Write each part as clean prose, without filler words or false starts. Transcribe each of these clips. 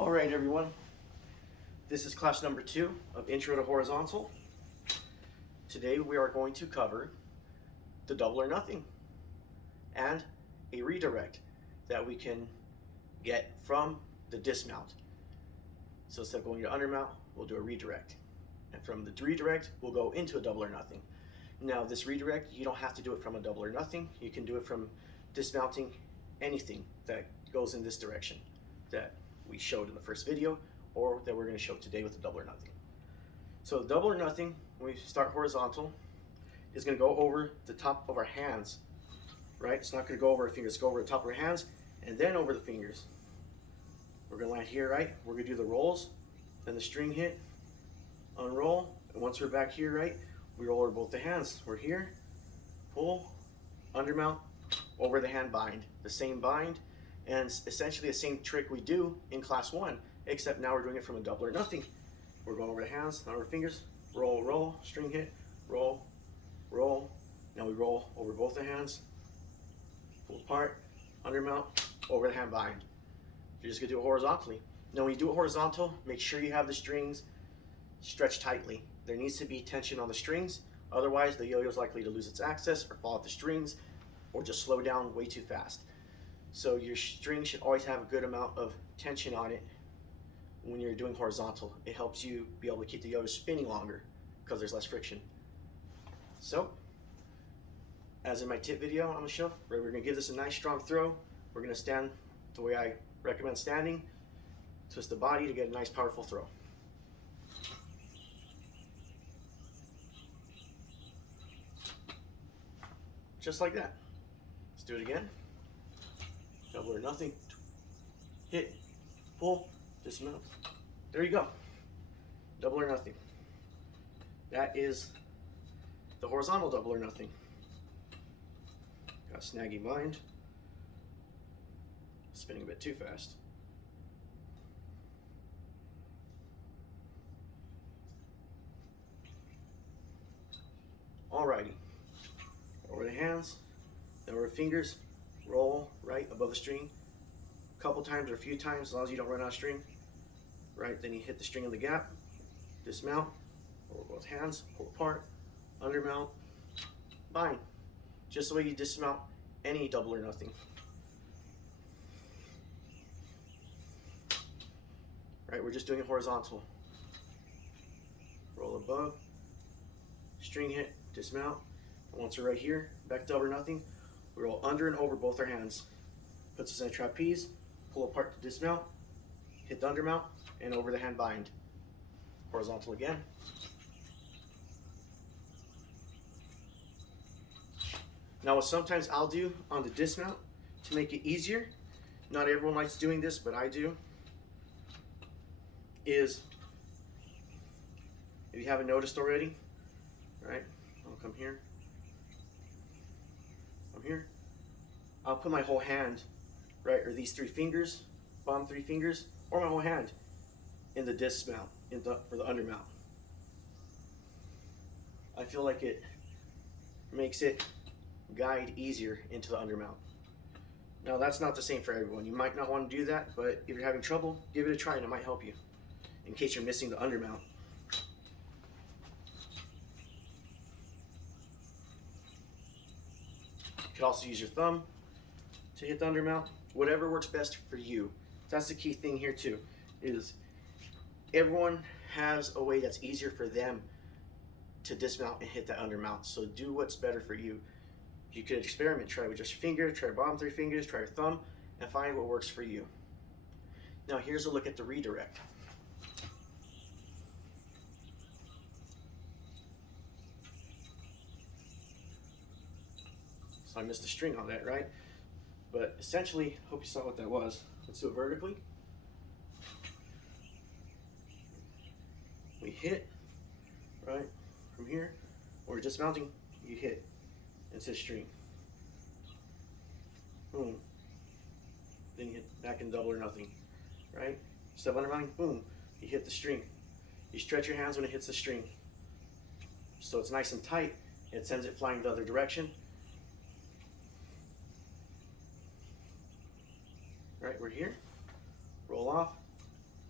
All right, everyone. This is class number 2 of Intro to Horizontal. Today we are going to cover the double or nothing and a redirect that we can get from the dismount. So instead of going to undermount, we'll do a redirect. And from the redirect, we'll go into a double or nothing. Now this redirect, you don't have to do it from a double or nothing. You can do it from dismounting anything that goes in this direction that we showed in the first video, or that we're going to show today with the double or nothing. So the double or nothing, when we start horizontal, is going to go over the top of our hands, right? It's not going to go over our fingers, go over the top of our hands and then over the fingers. We're going to land here, right? We're going to do the rolls, then the string hit, unroll, and once we're back here, right, we roll over both the hands. We're here, pull, undermount, over the hand bind, the same bind, and essentially the same trick we do in class 1, except now we're doing it from a double or nothing. We're going over the hands, not over fingers, roll, roll, string hit, roll, roll. Now we roll over both the hands, pull apart, undermount, over the hand bind. You're just gonna do it horizontally. Now when you do it horizontal, make sure you have the strings stretched tightly. There needs to be tension on the strings, otherwise the yo-yo is likely to lose its access or fall off the strings or just slow down way too fast. So your string should always have a good amount of tension on it when you're doing horizontal. It helps you be able to keep the yo-yo spinning longer because there's less friction. So, as in my tip video I'm going to show, we're going to give this a nice strong throw. We're going to stand the way I recommend standing, twist the body to get a nice powerful throw. Just like that. Let's do it again. Double or nothing, hit, pull, dismount. There you go. Double or nothing. That is the horizontal double or nothing. Got a snaggy bind. Spinning a bit too fast. Alrighty. Over the hands, then over the fingers. Roll right above the string a couple times or a few times, as long as you don't run out of string. Right, then you hit the string in the gap, dismount, over both hands, pull apart, undermount, bind. Just the way you dismount any double or nothing. Right, we're just doing it horizontal. Roll above, string hit, dismount. And once we're right here, back double or nothing, we roll under and over both our hands. Puts us in a trapeze, pull apart to dismount, hit the undermount, and over the hand bind. Horizontal again. Now what sometimes I'll do on the dismount to make it easier, not everyone likes doing this, but I do, is, if you haven't noticed already, right, I'll come here. Here, I'll put my whole hand, right, or these 3 fingers, bottom 3 fingers, or my whole hand in the dismount, for the undermount. I feel like it makes it guide easier into the undermount. Now that's not the same for everyone. You might not want to do that, but if you're having trouble, give it a try and it might help you in case you're missing the undermount. You could also use your thumb to hit the undermount, whatever works best for you. That's the key thing here too, is everyone has a way that's easier for them to dismount and hit that undermount. So do what's better for you. You could experiment, try with just your finger, try your bottom 3 fingers, try your thumb, and find what works for you. Now here's a look at the redirect. So I missed the string on that, right? But essentially, hope you saw what that was. Let's do it vertically. We hit, right, from here. Or dismounting, you hit. It's a string. Boom. Then you hit back in double or nothing, right? Step undermount, boom. You hit the string. You stretch your hands when it hits the string. So it's nice and tight. It sends it flying the other direction. Right, we're here. Roll off,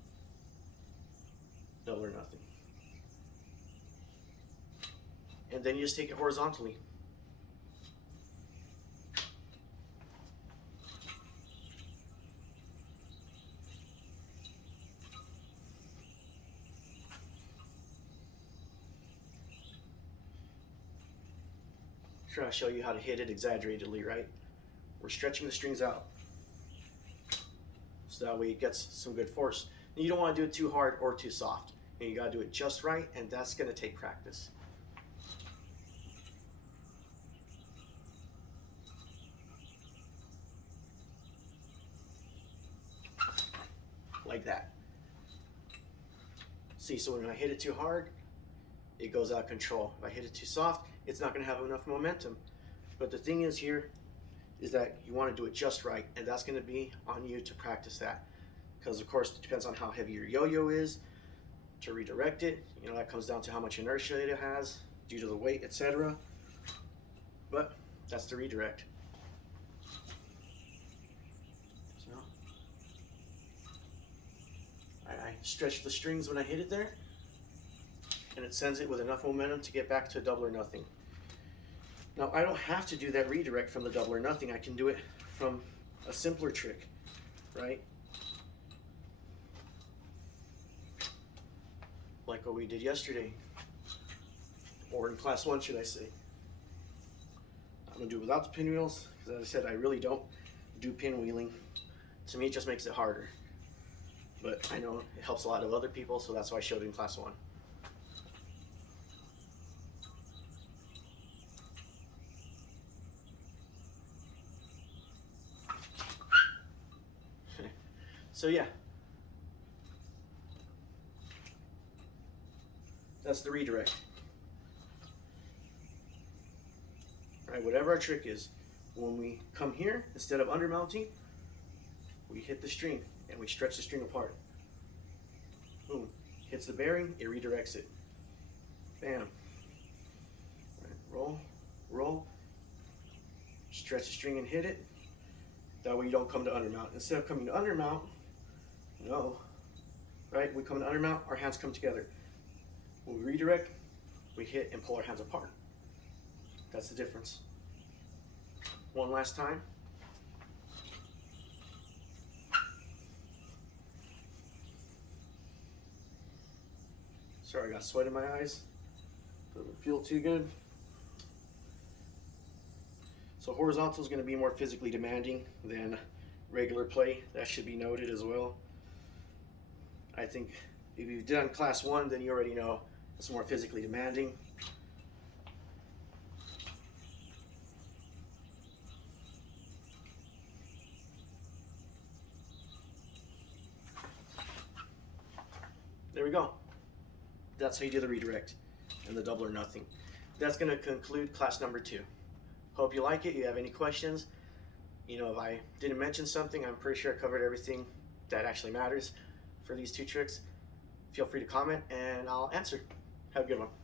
double or nothing. And then you just take it horizontally. Trying to show you how to hit it exaggeratedly, right? We're stretching the strings out, so that way it gets some good force. And you don't want to do it too hard or too soft. And you got to do it just right, and that's going to take practice. Like that. See, so when I hit it too hard, it goes out of control. If I hit it too soft, it's not going to have enough momentum. But the thing is here is that you want to do it just right, and that's going to be on you to practice that. Because of course it depends on how heavy your yo-yo is to redirect it. You know, that comes down to how much inertia it has due to the weight, etc. But that's the redirect. So I stretch the strings when I hit it there, and it sends it with enough momentum to get back to a double or nothing. Now, I don't have to do that redirect from the double or nothing. I can do it from a simpler trick, right? Like what we did yesterday, or in class 1, should I say. I'm gonna do it without the pinwheels, because as I said, I really don't do pinwheeling. To me, it just makes it harder. But I know it helps a lot of other people, so that's why I showed it in class 1. So yeah, that's the redirect. All right, whatever our trick is, when we come here, instead of undermounting, we hit the string and we stretch the string apart. Boom, hits the bearing, it redirects it. Bam. All right, roll, roll, stretch the string and hit it. That way you don't come to undermount. Instead of coming to undermount, no, right? We come to undermount, our hands come together. When we redirect, we hit and pull our hands apart. That's the difference. One last time. Sorry, I got sweat in my eyes. Doesn't feel too good. So horizontal is going to be more physically demanding than regular play. That should be noted as well. I think if you've done class 1, then you already know it's more physically demanding. There we go. That's how you do the redirect and the double or nothing. That's going to conclude class number 2. Hope you like it. If you have any questions, you know, if I didn't mention something, I'm pretty sure I covered everything that actually matters for these 2 tricks. Feel free to comment and I'll answer. Have a good one.